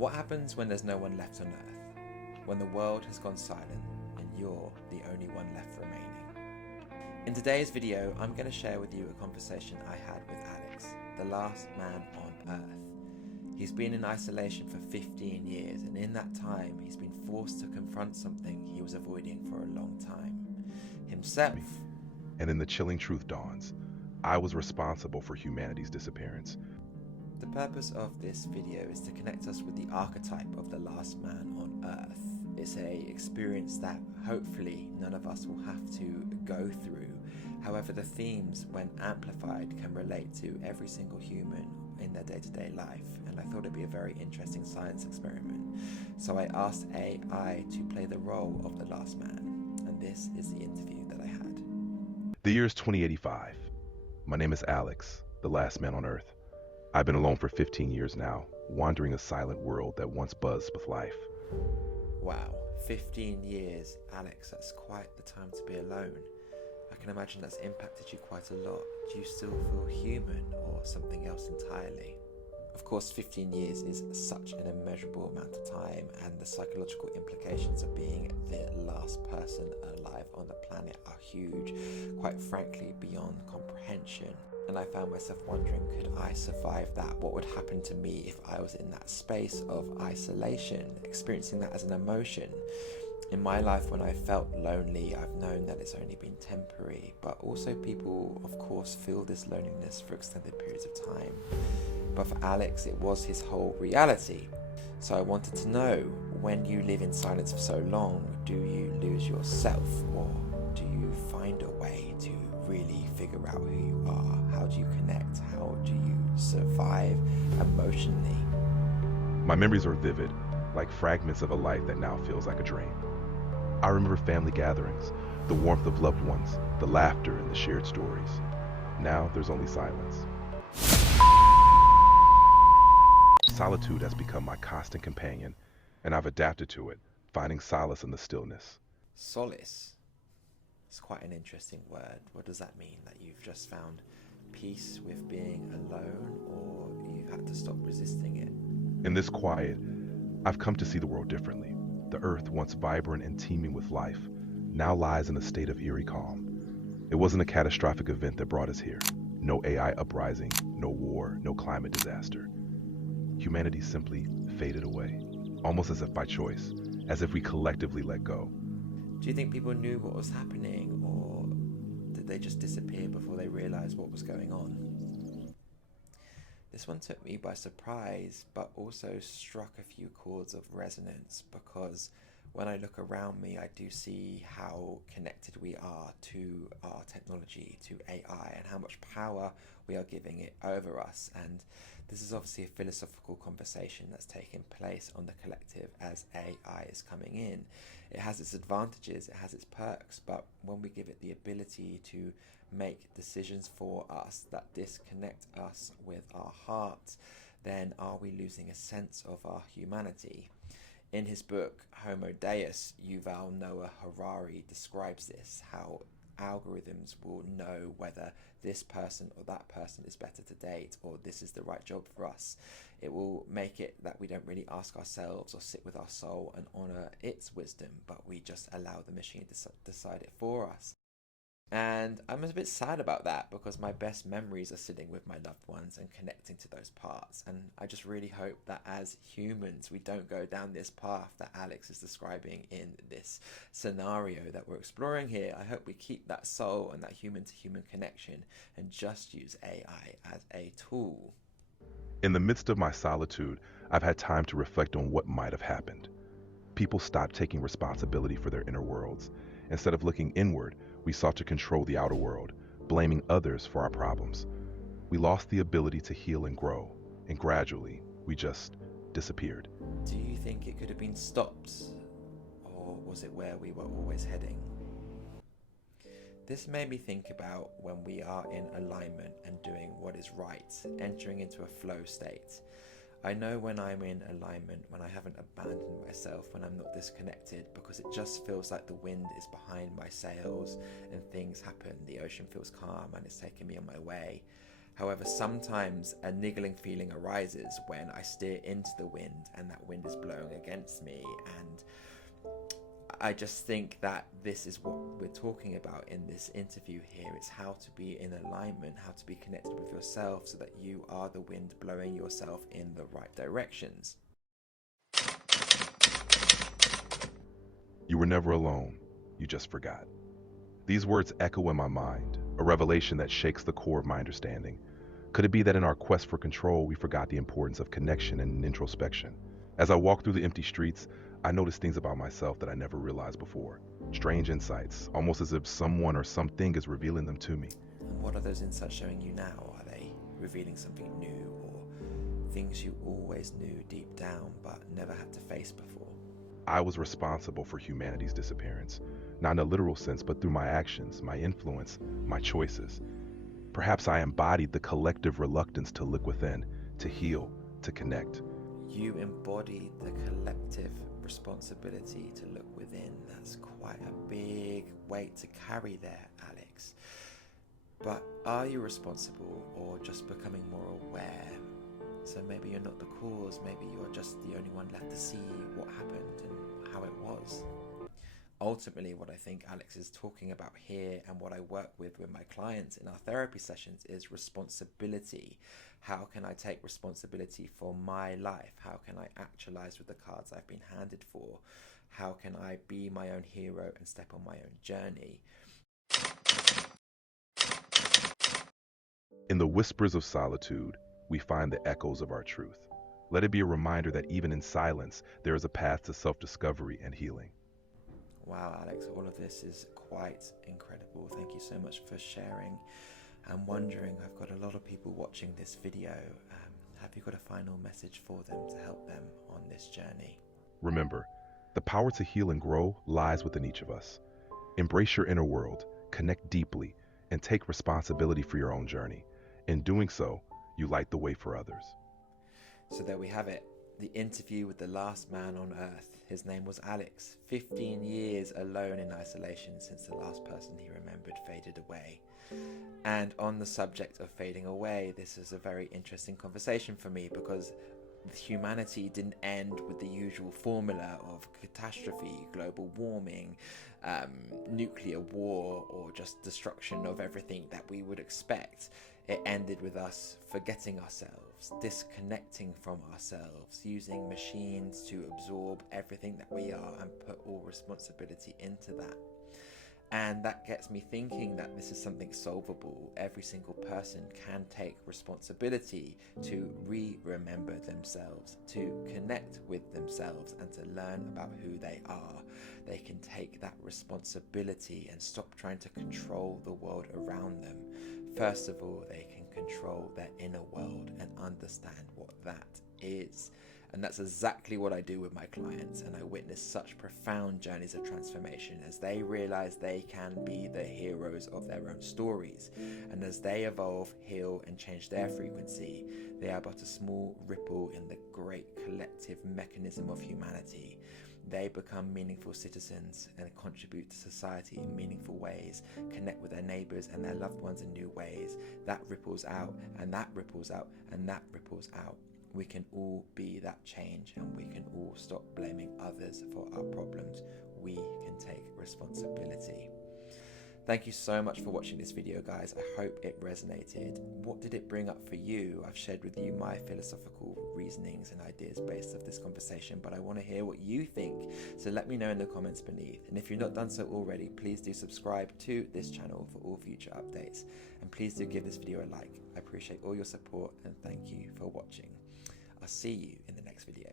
What happens when there's no one left on Earth? When the world has gone silent and you're the only one left remaining? In today's video, I'm going to share with you a conversation I had with Alex, the last man on Earth. He's been in isolation for 15 years, and in that time, he's been forced to confront something he was avoiding for a long time. Himself. And then the chilling truth dawns. I was responsible for humanity's disappearance. The purpose of this video is to connect us with the archetype of the last man on Earth. It's an experience that hopefully none of us will have to go through. However, the themes, when amplified, can relate to every single human in their day-to-day life, and I thought it'd be a very interesting science experiment. So I asked AI to play the role of the last man, and this is the interview that I had. The year is 2085. My name is Alex, the last man on Earth. I've been alone for 15 years now, wandering a silent world that once buzzed with life. Wow, 15 years, Alex, that's quite the time to be alone. I can imagine that's impacted you quite a lot. Do you still feel human or something else entirely? Of course, 15 years is such an immeasurable amount of time, and the psychological implications of being the last person alive on the planet are huge, quite frankly beyond comprehension. And I found myself wondering, could I survive that? What would happen to me if I was in that space of isolation, experiencing that as an emotion? In my life, when I felt lonely, I've known that it's only been temporary, but also people, of course, feel this loneliness for extended periods of time. But for Alex, it was his whole reality. So I wanted to know, when you live in silence for so long, do you lose yourself, or do you find a way to really figure out who you are? How do you connect? How do you survive emotionally? My memories are vivid, like fragments of a life that now feels like a dream. I remember family gatherings, the warmth of loved ones, the laughter and the shared stories. Now there's only silence. Solitude has become my constant companion, and I've adapted to it, finding solace in the stillness. Solace. It's quite an interesting word. What does that mean? That you've just found peace with being alone, or you've had to stop resisting it? In this quiet, I've come to see the world differently. The earth, once vibrant and teeming with life, now lies in a state of eerie calm. It wasn't a catastrophic event that brought us here. No AI uprising, no war, no climate disaster. Humanity simply faded away, almost as if by choice, as if we collectively let go. Do you think people knew what was happening, or did they just disappear before they realized what was going on? This one took me by surprise, but also struck a few chords of resonance, because when I look around me, I do see how connected we are to our technology, to AI, and how much power we are giving it over us. And this is obviously a philosophical conversation that's taking place on the collective as AI is coming in. It has its advantages, it has its perks, but when we give it the ability to make decisions for us that disconnect us with our hearts, then are we losing a sense of our humanity? In his book Homo Deus, Yuval Noah Harari describes this, how algorithms will know whether this person or that person is better to date, or this is the right job for us. It will make it that we don't really ask ourselves or sit with our soul and honor its wisdom, but we just allow the machine to decide it for us. And I'm a bit sad about that, because my best memories are sitting with my loved ones and connecting to those parts. And I just really hope that as humans, we don't go down this path that Alex is describing in this scenario that we're exploring here. I hope we keep that soul and that human-to-human connection and just use AI as a tool. In the midst of my solitude, I've had time to reflect on what might have happened. People stopped taking responsibility for their inner worlds. Instead of looking inward, we sought to control the outer world, blaming others for our problems. We lost the ability to heal and grow, and gradually, we just disappeared. Do you think it could have been stopped, or was it where we were always heading? This made me think about when we are in alignment and doing what is right, entering into a flow state. I know when I'm in alignment, when I haven't abandoned myself, when I'm not disconnected, because it just feels like the wind is behind my sails and things happen. The ocean feels calm and it's taking me on my way. However, sometimes a niggling feeling arises when I steer into the wind and that wind is blowing against me. And I just think that this is what we're talking about in this interview here. It's how to be in alignment, how to be connected with yourself so that you are the wind blowing yourself in the right directions. You were never alone. You just forgot. These words echo in my mind, a revelation that shakes the core of my understanding. Could it be that in our quest for control, we forgot the importance of connection and introspection? As I walk through the empty streets, I notice things about myself that I never realized before. Strange insights, almost as if someone or something is revealing them to me. And what are those insights showing you now? Are they revealing something new or things you always knew deep down but never had to face before? I was responsible for humanity's disappearance, not in a literal sense, but through my actions, my influence, my choices. Perhaps I embodied the collective reluctance to look within, to heal, to connect. You embodied the collective responsibility to look within. That's quite a big weight to carry there, Alex. But are you responsible or just becoming more aware? So maybe you're not the cause, maybe you're just the only one left to see what happened and how it was. Ultimately, what I think Alex is talking about here and what I work with my clients in our therapy sessions is responsibility. How can I take responsibility for my life? How can I actualize with the cards I've been handed for? How can I be my own hero and step on my own journey? In the whispers of solitude, we find the echoes of our truth. Let it be a reminder that even in silence, there is a path to self-discovery and healing. Wow, Alex, all of this is quite incredible. Thank you so much for sharing. I'm wondering, I've got a lot of people watching this video. Have you got a final message for them to help them on this journey? Remember, the power to heal and grow lies within each of us. Embrace your inner world, connect deeply, and take responsibility for your own journey. In doing so, you light the way for others. So there we have it. The interview with the last man on Earth. His name was Alex. 15 years alone in isolation since the last person he remembered faded away. And on the subject of fading away, this is a very interesting conversation for me because humanity didn't end with the usual formula of catastrophe, global warming, nuclear war, or just destruction of everything that we would expect. It ended with us forgetting ourselves, disconnecting from ourselves, using machines to absorb everything that we are and put all responsibility into that. And that gets me thinking that this is something solvable. Every single person can take responsibility to remember themselves, to connect with themselves, and to learn about who they are. They can take that responsibility and stop trying to control the world around them. First of all, they can control their inner world and understand what that is. And that's exactly what I do with my clients, and I witness such profound journeys of transformation as they realize they can be the heroes of their own stories. And as they evolve, heal, and change their frequency, they are but a small ripple in the great collective mechanism of humanity. They become meaningful citizens and contribute to society in meaningful ways, connect with their neighbors and their loved ones in new ways. That ripples out, and that ripples out, and that ripples out. We can all be that change, and we can all stop blaming others for our problems. We can take responsibility. Thank you so much for watching this video, guys. I hope it resonated. What did it bring up for you? I've shared with you my philosophical reasonings and ideas based off this conversation, but I want to hear what you think. So let me know in the comments beneath. And if you've not done so already, please do subscribe to this channel for all future updates. And please do give this video a like. I appreciate all your support, and thank you for watching. I'll see you in the next video.